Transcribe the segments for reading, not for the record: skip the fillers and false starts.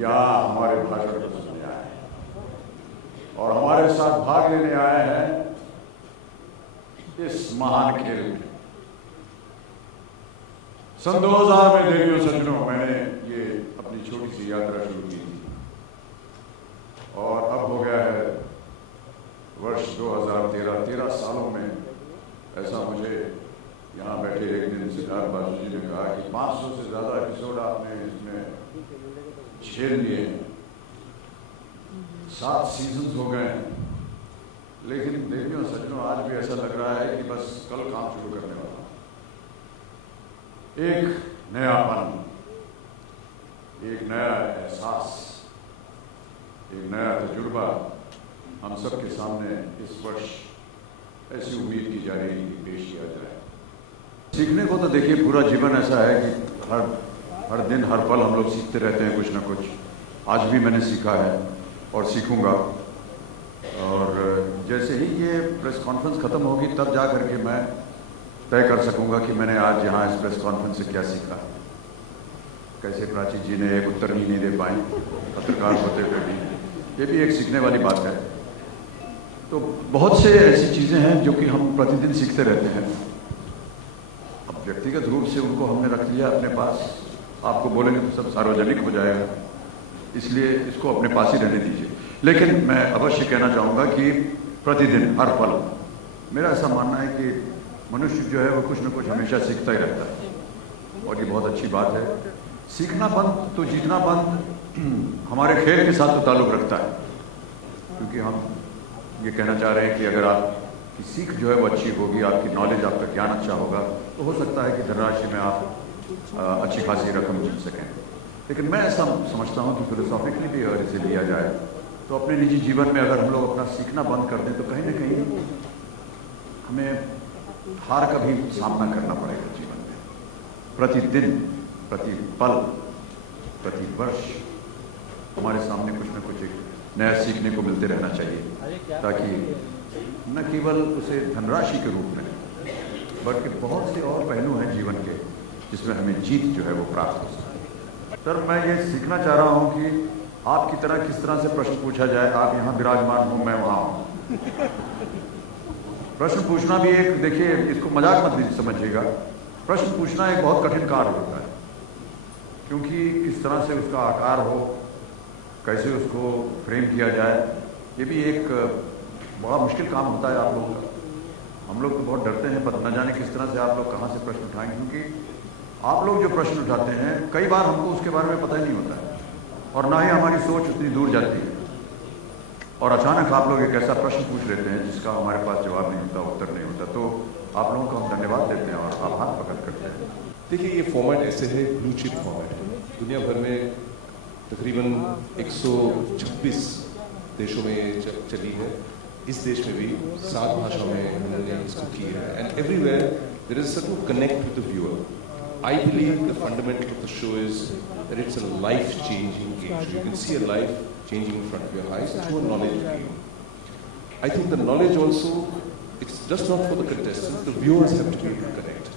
यहाँ हमारे भाषण को सुनने आए हैं और हमारे साथ भाग लेने आए हैं इस महान खेल में। सन 2000 में देवियों सज्जनों मैंने ये अपनी छोटी सी यात्रा शुरू की थी और अब हो गया है वर्ष 2013। 13 सालों में ऐसा मुझे यहाँ बैठे एक दिन सिद्धार्थ बासु जी ने कहा कि 500 से ज़्यादा एपिसोड आपने इसमें झेल लिए, 7 सीजन्स हो गए हैं, लेकिन देवियों सज्जनों आज भी ऐसा लग रहा है कि बस कल काम शुरू करने वाला। एक नयापन, एक नया एहसास, एक नया तजुर्बा हम सबके सामने इस वर्ष ऐसी उम्मीद की जा रही है कि पेश किया जाए। सीखने को तो देखिए पूरा जीवन ऐसा है कि हर दिन हर पल हम लोग सीखते रहते हैं कुछ ना कुछ। आज भी मैंने सीखा है और सीखूंगा, और जैसे ही ये प्रेस कॉन्फ्रेंस ख़त्म होगी तब जा करके मैं तय कर सकूंगा कि मैंने आज यहाँ इस प्रेस कॉन्फ्रेंस से क्या सीखा। कैसे प्राची जी ने एक उत्तर नहीं दे पाए पत्रकार होते हुए भी, ये भी एक सीखने वाली बात है। तो बहुत से ऐसी चीज़ें हैं जो कि हम प्रतिदिन सीखते रहते हैं। अब व्यक्तिगत रूप से उनको हमने रख लिया अपने पास, आपको बोलेंगे तो सब सार्वजनिक हो जाएगा, इसलिए इसको अपने पास ही रहने दीजिए। लेकिन मैं अवश्य कहना चाहूँगा कि प्रतिदिन हर पल मेरा ऐसा मानना है कि मनुष्य जो है वो कुछ न कुछ हमेशा सीखता ही रहता है, और ये बहुत अच्छी बात है। सीखना बंद तो जीतना बंद हमारे खेल के साथ तो ताल्लुक़ रखता है, क्योंकि हम ये कहना चाह रहे हैं कि अगर आपकी सीख जो है वो अच्छी होगी, आपकी नॉलेज, आपका ज्ञान अच्छा होगा, तो हो सकता है कि धनराशि में आप अच्छी खासी रकम जीत सकें। लेकिन मैं ऐसा समझता हूँ कि फिलोसॉफिकली भी अगर इसे लिया जाए तो अपने निजी जीवन में अगर हम लोग अपना सीखना बंद कर दें तो कहीं ना कहीं हमें हार का भी सामना करना पड़ेगा जीवन में। प्रतिदिन, प्रति पल, प्रति वर्ष हमारे सामने कुछ न कुछ एक नया सीखने को मिलते रहना चाहिए, ताकि न केवल उसे धनराशि के रूप में बल्कि बहुत से और पहलू हैं जीवन के जिसमें हमें जीत जो है वो प्राप्त हो सके। सर, मैं ये सीखना चाह रहा हूँ कि आपकी तरह किस तरह से प्रश्न पूछा जाए। आप यहाँ विराजमान हूँ, मैं वहाँ हूँ। प्रश्न पूछना भी एक, देखिए इसको मजाक मत समझिएगा, प्रश्न पूछना एक बहुत कठिन कार्य होता है, क्योंकि किस तरह से उसका आकार हो, कैसे उसको फ्रेम किया जाए, ये भी एक बड़ा मुश्किल काम होता है आप लोगों का। हम लोग तो बहुत डरते हैं, पर न जाने किस तरह से आप लोग कहाँ से प्रश्न उठाएंगे, क्योंकि आप लोग जो प्रश्न उठाते हैं कई बार हमको उसके बारे में पता ही नहीं होता है, और ना ही हमारी सोच उतनी दूर जाती है, और अचानक आप लोग एक ऐसा प्रश्न पूछ लेते हैं जिसका हमारे पास जवाब नहीं होता, उत्तर नहीं होता। तो आप लोगों को हम धन्यवाद देते हैं और आभार प्रकट करते हैं। देखिए, ये फॉर्मेट ऐसे है, ब्लू चिप फॉर्मेट है। दुनिया भर में तकरीबन 126 देशों में ये चली है। इस देश में भी 7 भाषाओं में हमने इसको की है, and everywhere there is certain connect with the viewer. I believe the fundamental of the show is that it's a life-changing game show. You can see a life changing in front of your eyes through a knowledge game. I think the knowledge also, it's just not for the contestants, the viewers have to be able to connect.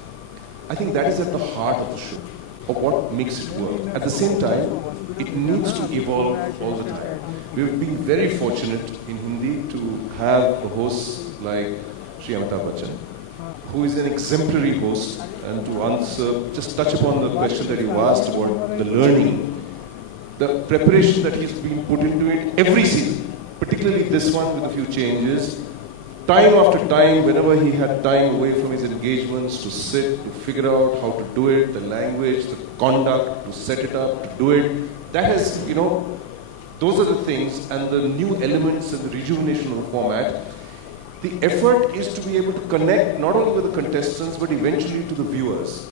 I think that is at the heart of the show, of what makes it work. At the same time, it needs to evolve all the time. We've been very fortunate in Hindi to have a host like Shri Amitabh Bachchan, who is an exemplary host, and to answer, just touch upon the question that you asked about the learning, the preparation that he's been put into it every season, particularly this one with a few changes, time after time, whenever he had time away from his engagements to sit, to figure out how to do it, the language, the conduct, to set it up, to do it, that has, those are the things, and the new elements and the rejuvenation of the format. The effort is to be able to connect not only with the contestants but eventually to the viewers.